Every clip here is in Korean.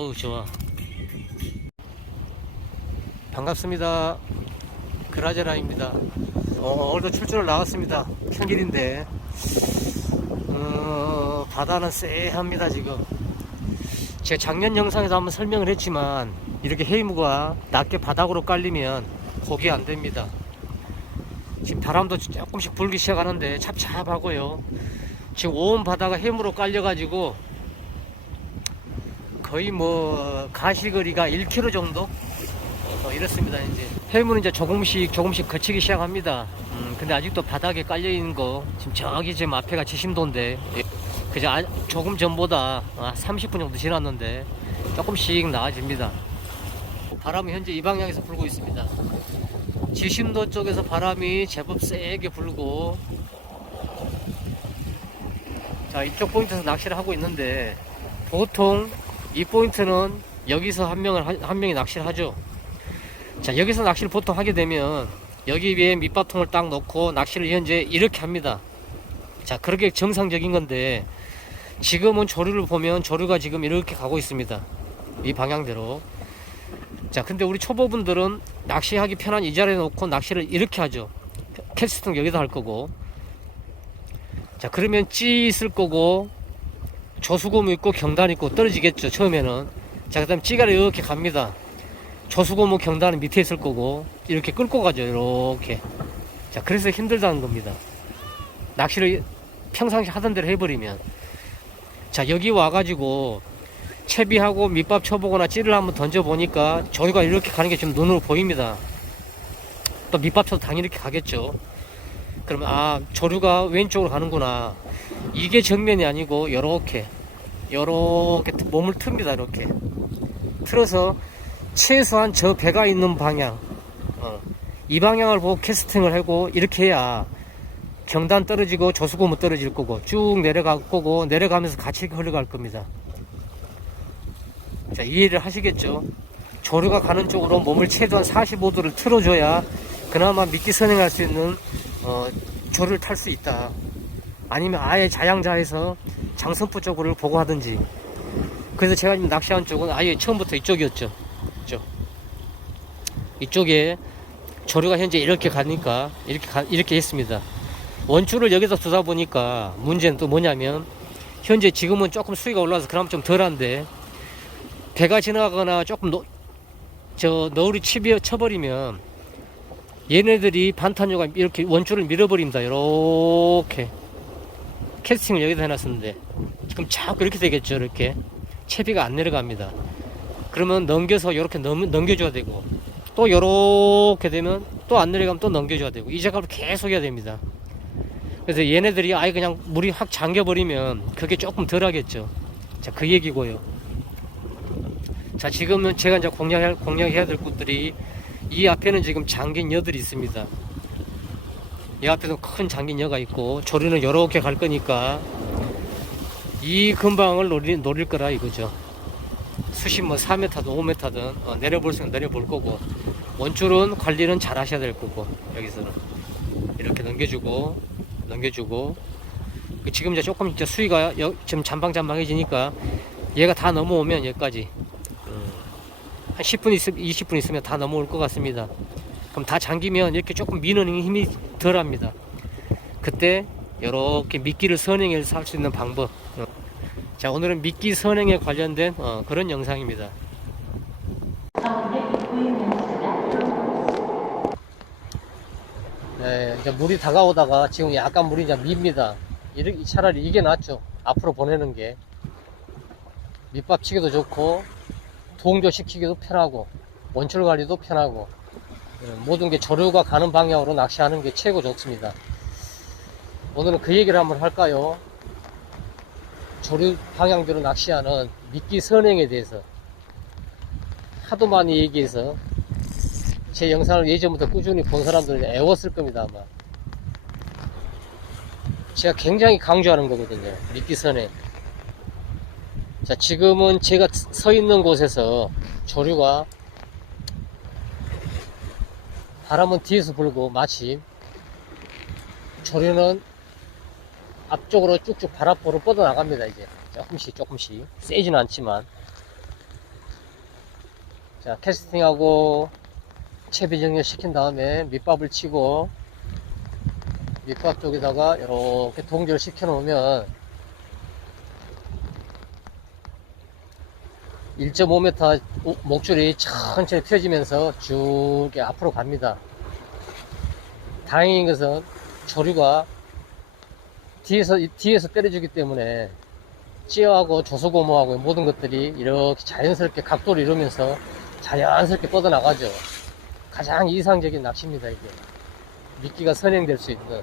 어우 좋아. 반갑습니다. 그라제라입니다. 오늘도 출전을 나왔습니다. 평일인데 바다는 쎄합니다. 지금 제가 작년 영상에서 한번 설명을 했지만 이렇게 해이무가 낮게 바닥으로 깔리면 고기 안됩니다. 지금 바람도 조금씩 불기 시작하는데 찹찹하고요. 지금 온 바다가 해무로 깔려 가지고 거의 뭐 가시거리가 1km 정도 이렇습니다. 이제 해무는 이제 조금씩 거치기 시작합니다. 근데 아직도 바닥에 깔려 있는 거 지금 저기 지금 앞에가 지심도인데 그저 조금 전보다 30분 정도 지났는데 조금씩 나아집니다. 바람이 현재 이 방향에서 불고 있습니다. 지심도 쪽에서 바람이 제법 세게 불고, 자, 이쪽 포인트에서 낚시를 하고 있는데 보통 이 포인트는 여기서 한 명이 낚시를 하죠. 자, 여기서 낚시를 보통 하게 되면 여기 위에 밑밥통을 딱 놓고 낚시를 현재 이렇게 합니다. 자, 그렇게 정상적인 건데 지금은 조류를 보면 조류가 지금 이렇게 가고 있습니다. 이 방향대로. 자, 근데 우리 초보분들은 낚시하기 편한 이 자리에 놓고 낚시를 이렇게 하죠. 캐스팅 여기다 할 거고. 자, 그러면 찌 있을 거고 조수고무 있고 경단 있고 떨어지겠죠, 처음에는. 자, 그 다음에 찌가를 이렇게 갑니다. 조수고무 경단은 밑에 있을 거고 이렇게 끌고 가죠, 이렇게. 자, 그래서 힘들다는 겁니다. 낚시를 평상시 하던 대로 해버리면. 자, 여기 와가지고 채비하고 밑밥 쳐보거나 찌를 한번 던져보니까 조류가 이렇게 가는 게 좀 눈으로 보입니다. 또 밑밥 쳐도 당연히 이렇게 가겠죠. 그러면 조류가 왼쪽으로 가는구나. 이게 정면이 아니고 요렇게 몸을 틉니다. 이렇게 틀어서 최소한 저 배가 있는 방향, 이 방향을 보고 캐스팅을 하고 이렇게 해야 경단 떨어지고 조수고무 떨어질 거고 쭉 내려갈 거고 내려가면서 같이 흘러갈 겁니다. 자, 이해를 하시겠죠? 조류가 가는 쪽으로 몸을 최대한 45도를 틀어줘야 그나마 미끼 선행할 수 있는 조류를 탈 수 있다. 아니면 아예 자양자에서 장선포 쪽으로 보고 하든지. 그래서 제가 지금 낚시한 쪽은 아예 처음부터 이쪽이었죠. 이쪽에 조류가 현재 이렇게 가니까 이렇게 했습니다. 원줄을 여기서 두다 보니까 문제는 또 뭐냐면 현재 지금은 조금 수위가 올라와서 그나마 좀 덜한데 배가 지나가거나 조금 너울이 쳐버리면 얘네들이 반탄조가 이렇게 원줄을 밀어버립니다. 이렇게 캐스팅을 여기다 해놨었는데 지금 자꾸 이렇게 되겠죠. 이렇게 채비가 안 내려갑니다. 그러면 넘겨서 이렇게 넘겨줘야 되고 또 이렇게 되면 또 안 내려가면 또 넘겨줘야 되고 이 작업을 계속 해야 됩니다. 그래서 얘네들이 아예 그냥 물이 확 잠겨버리면 그게 조금 덜 하겠죠. 자, 그 얘기고요. 자, 지금은 제가 이제 공략해야 될 곳들이 이 앞에는 지금 잠긴 여들이 있습니다. 이 앞에도 큰 잠긴 여가 있고 조류는 이렇게 갈 거니까 이 근방을 노릴 거라 이거죠. 수심 뭐 4m든 5m든 내려볼 수 있으면 내려볼 거고 원줄은 관리는 잘 하셔야 될 거고 여기서는 이렇게 넘겨주고 지금 이제 조금 이제 수위가 지금 잠방해지니까 얘가 다 넘어오면 여기까지 한 10분 20분 있으면 다 넘어올 것 같습니다. 그럼 다 잠기면 이렇게 조금 미는 힘이 덜 합니다. 그때 이렇게 미끼를 선행해서 할 수 있는 방법. 자, 오늘은 미끼 선행에 관련된 그런 영상입니다. 네, 이제 물이 다가오다가 지금 약간 물이 이제 밉니다. 차라리 이게 낫죠. 앞으로 보내는 게 밑밥 치기도 좋고 동조 시키기도 편하고 원줄 관리도 편하고 모든 게 조류가 가는 방향으로 낚시하는 게 최고 좋습니다. 오늘은 그 얘기를 한번 할까요? 조류 방향대로 낚시하는 미끼 선행에 대해서 하도 많이 얘기해서 제 영상을 예전부터 꾸준히 본 사람들은 애웠을 겁니다. 아마 제가 굉장히 강조하는 거거든요. 미끼 선행. 자, 지금은 제가 서 있는 곳에서 조류가 바람은 뒤에서 불고 마침 조류는 앞쪽으로 쭉쭉 발 앞으로 뻗어 나갑니다. 이제 조금씩 세지는 않지만 자, 캐스팅하고 채비 정렬 시킨 다음에 밑밥을 치고 밑밥 쪽에다가 이렇게 동결 시켜 놓으면 1.5m 목줄이 천천히 펴지면서 쭉 이렇게 앞으로 갑니다. 다행인 것은 조류가 뒤에서 때려주기 때문에 찌어하고 조수고무하고 모든 것들이 이렇게 자연스럽게 각도를 이루면서 자연스럽게 뻗어나가죠. 가장 이상적인 낚시입니다, 이게. 미끼가 선행될 수 있는.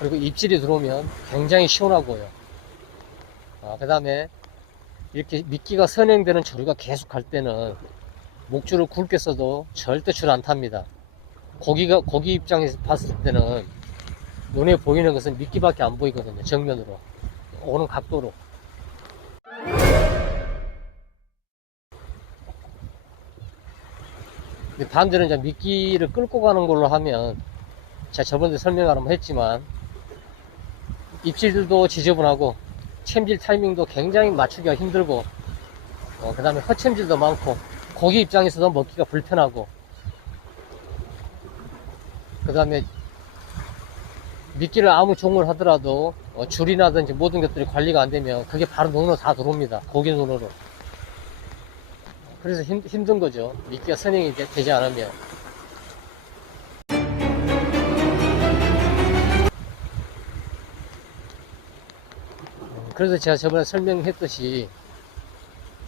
그리고 입질이 들어오면 굉장히 시원하고요. 그 다음에 이렇게 미끼가 선행되는 조류가 계속 갈 때는 목줄을 굵게 써도 절대 줄 안 탑니다. 고기 입장에서 봤을 때는 눈에 보이는 것은 미끼밖에 안 보이거든요. 정면으로 오는 각도로. 반대로 이제 미끼를 끌고 가는 걸로 하면, 제가 저번에 설명을 한번 했지만 입질도 지저분하고 챔질 타이밍도 굉장히 맞추기가 힘들고, 그 다음에 허챔질도 많고 고기 입장에서도 먹기가 불편하고, 그 다음에 미끼를 아무 종을 하더라도 줄이나든지 모든 것들이 관리가 안 되면 그게 바로 눈으로 다 들어옵니다. 고기 눈으로. 그래서 힘든 거죠. 미끼가 선행이 되지 않으면. 그래서 제가 저번에 설명했듯이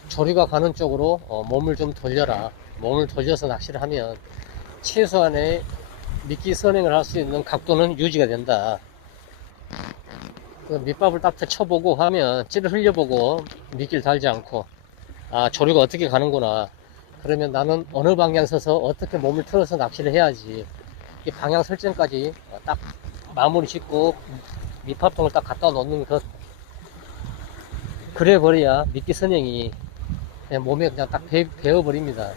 조류가 가는 쪽으로 몸을 좀 돌려라. 몸을 돌려서 낚시를 하면 최소한의 미끼 선행을 할 수 있는 각도는 유지가 된다. 밑밥을 딱 쳐보고 하면 찌를 흘려보고 미끼를 달지 않고, 조류가 어떻게 가는구나. 그러면 나는 어느 방향 서서 어떻게 몸을 틀어서 낚시를 해야지. 이 방향 설정까지 딱 마무리 짓고 밑밥통을 딱 갖다 놓는 것. 그래 버려야 미끼 선행이 그냥 몸에 그냥 딱 배어버립니다.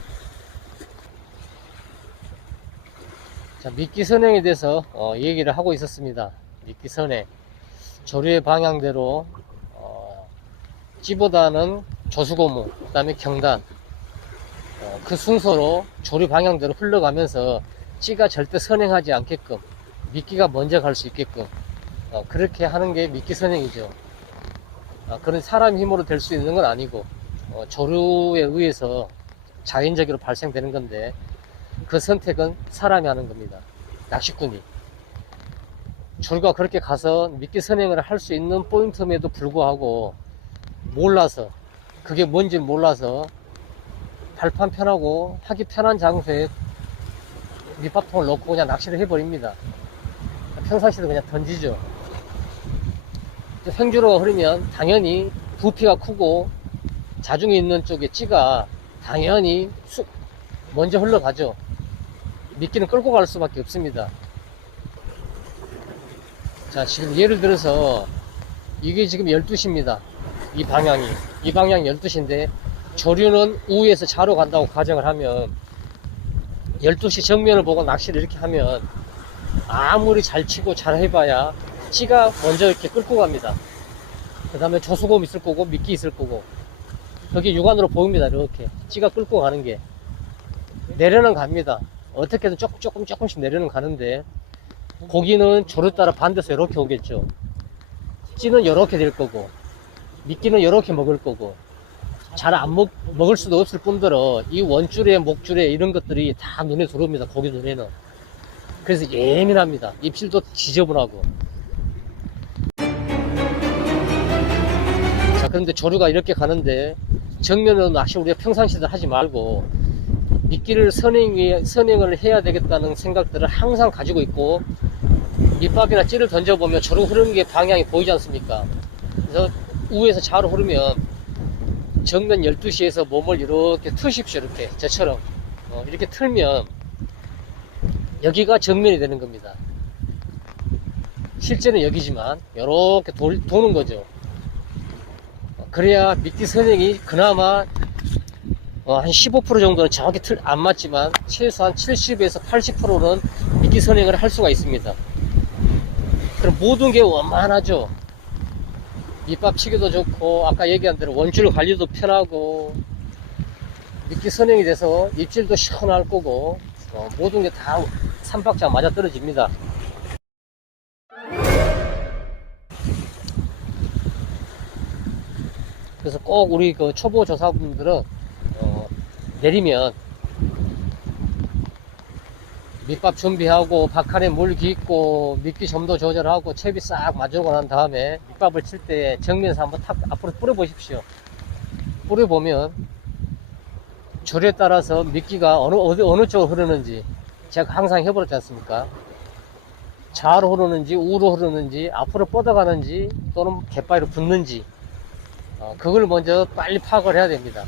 자, 미끼 선행에 대해서 얘기를 하고 있었습니다. 미끼 선행. 조류의 방향대로 찌보다는 조수고무, 그 다음에 경단, 그 순서로 조류 방향대로 흘러가면서 찌가 절대 선행하지 않게끔 미끼가 먼저 갈 수 있게끔 그렇게 하는 게 미끼 선행이죠. 그런 사람 힘으로 될 수 있는 건 아니고 조류에 의해서 자연적으로 발생되는 건데, 그 선택은 사람이 하는 겁니다. 낚시꾼이. 조류가 그렇게 가서 미끼 선행을 할 수 있는 포인트임에도 불구하고 몰라서, 그게 뭔지 몰라서 발판 편하고 하기 편한 장소에 밑밥통을 넣고 그냥 낚시를 해버립니다. 평상시에도 그냥 던지죠. 생주로가 흐르면 당연히 부피가 크고 자중이 있는 쪽에 찌가 당연히 먼저 흘러가죠. 미끼는 끌고 갈 수밖에 없습니다. 자, 지금 예를 들어서 이게 지금 12시입니다. 이 방향이 12시인데 조류는 우에서 좌로 간다고 가정을 하면 12시 정면을 보고 낚시를 이렇게 하면 아무리 잘 치고 잘 해봐야 찌가 먼저 이렇게 끌고 갑니다. 그 다음에 조수곰 있을 거고 미끼 있을 거고, 거기 육안으로 보입니다. 이렇게 찌가 끌고 가는 게. 내려는 갑니다. 어떻게든 조금씩 내려는 가는데, 고기는 조를 따라 반대서 이렇게 오겠죠. 찌는 이렇게 될 거고 미끼는 이렇게 먹을 거고, 잘 안 먹을 수도 없을 뿐더러 이 원줄에 목줄에 이런 것들이 다 눈에 들어옵니다. 고기 눈에는. 그래서 예민합니다. 입질도 지저분하고. 자, 그런데 조류가 이렇게 가는데 정면으로 낚시 우리가 평상시에 하지 말고 미끼를 선행을 해야 되겠다는 생각들을 항상 가지고 있고, 밑밥이나 찌를 던져보면 조류 흐르는 게 방향이 보이지 않습니까? 그래서 우에서 좌로 흐르면 정면 12시에서 몸을 이렇게 트십시오. 이렇게 저처럼 이렇게 틀면 여기가 정면이 되는 겁니다. 실제는 여기지만 이렇게 도는 거죠. 그래야 미끼 선행이 그나마 한 15% 정도는 정확히 안 맞지만 최소한 70에서 80%는 미끼 선행을 할 수가 있습니다. 그럼 모든 게 원만하죠. 밑밥 치기도 좋고, 아까 얘기한 대로 원줄 관리도 편하고, 미끼 선행이 돼서 입질도 시원할 거고 모든 게 다 3박자 맞아 떨어집니다. 그래서 꼭 우리 그 초보 조사분들은 내리면 밑밥 준비하고 바칸에 물 깃고 미끼 점도 조절하고 채비 싹 맞추고 난 다음에 밑밥을 칠 때 정면에서 한번 탁 앞으로 뿌려 보십시오. 뿌려 보면 줄에 따라서 미끼가 어느 쪽으로 흐르는지 제가 항상 해버렸지 않습니까? 좌로 흐르는지 우로 흐르는지 앞으로 뻗어가는지 또는 갯바위로 붙는지 그걸 먼저 빨리 파악을 해야 됩니다.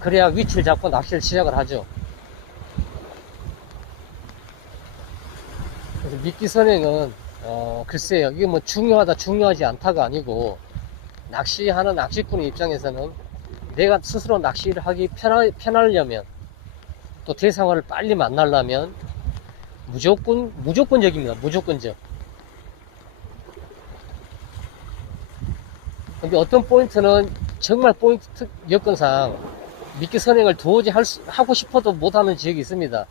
그래야 위치를 잡고 낚시를 시작을 하죠. 그래서 미끼 선행은 글쎄요, 이게 뭐 중요하다 중요하지 않다가 아니고 낚시하는 낚시꾼의 입장에서는 내가 스스로 낚시를 하기 편하려면 또 대상어를 빨리 만나려면 무조건적입니다. 무조건적. 근데 어떤 포인트는 정말 포인트 여건상 미끼 선행을 도저히 하고 싶어도 못하는 지역이 있습니다.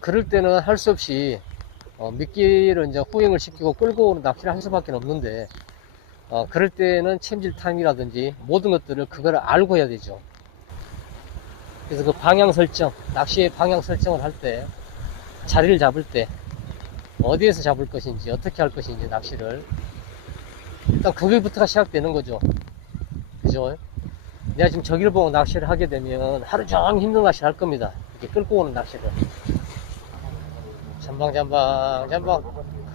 그럴 때는 할 수 없이 미끼를 이제 후행을 시키고 끌고 오는 낚시를 할 수밖에 없는데 그럴 때는 챔질 타임이라든지 모든 것들을 그걸 알고 해야 되죠. 그래서 그 방향 설정, 낚시의 방향 설정을 할 때 자리를 잡을 때 어디에서 잡을 것인지 어떻게 할 것인지 낚시를 일단 거기부터가 시작되는 거죠. 그죠? 내가 지금 저기를 보고 낚시를 하게 되면 하루 종일 힘든 낚시를 할 겁니다. 이렇게 끌고 오는 낚시를 잠방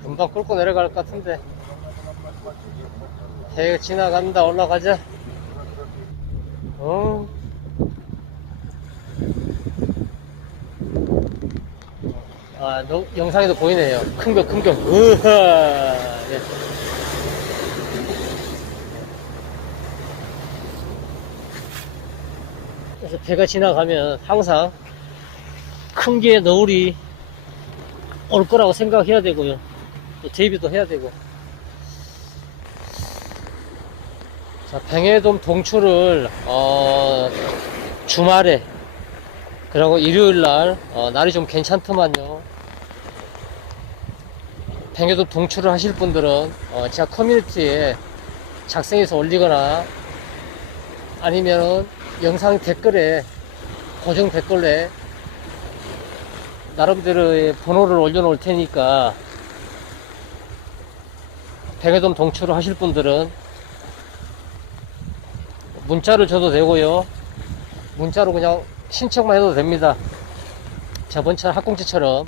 금방 끌고 내려갈 것 같은데 해가 지나간다. 올라가자. 영상에도 보이네요. 큰거 우와. 예. 그래서 배가 지나가면 항상 큰 게 너울이 올 거라고 생각해야 되고요. 또 대비도 해야 되고. 자, 뱅에돔 동출을 주말에 그리고 일요일날 날이 좀 괜찮더만요. 뱅에돔 동출을 하실 분들은 제가 커뮤니티에 작성해서 올리거나 아니면은 영상 댓글에 고정 댓글에 나름대로의 번호를 올려놓을 테니까 뱅에돔 동출을 하실 분들은 문자를 줘도 되고요. 문자로 그냥 신청만 해도 됩니다. 저번처럼 학공지처럼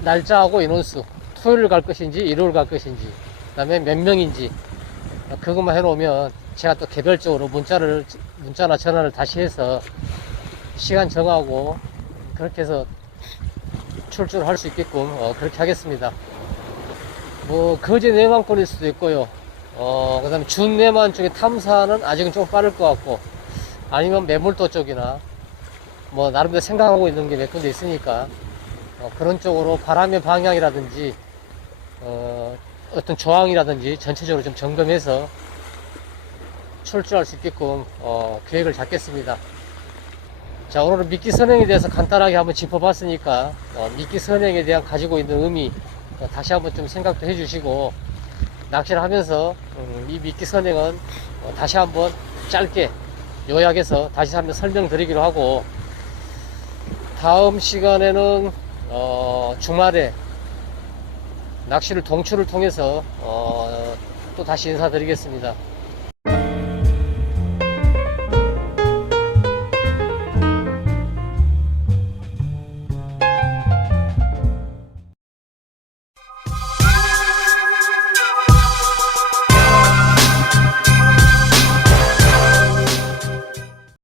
날짜하고 인원수, 토요일 갈 것인지 일요일 갈 것인지 그 다음에 몇 명인지 그것만 해놓으면 제가 또 개별적으로 문자나 전화를 다시 해서 시간 정하고 그렇게 해서 출조를 할 수 있게끔 그렇게 하겠습니다. 뭐 거제 내만권일 수도 있고요. 그 다음에 준내만 쪽에 탐사는 아직은 좀 빠를 것 같고 아니면 매물도 쪽이나 뭐 나름대로 생각하고 있는 게 몇 군데 있으니까 그런 쪽으로 바람의 방향이라든지 어떤 조항이라든지 전체적으로 좀 점검해서 출조할 수 있게끔 계획을 잡겠습니다. 자, 오늘은 미끼 선행에 대해서 간단하게 한번 짚어봤으니까 미끼 선행에 대한 가지고 있는 의미 다시 한번 좀 생각도 해주시고 낚시를 하면서 이 미끼 선행은 다시 한번 짧게 요약해서 다시 한번 설명드리기로 하고 다음 시간에는 주말에 낚시를 동출을 통해서 또 다시 인사드리겠습니다.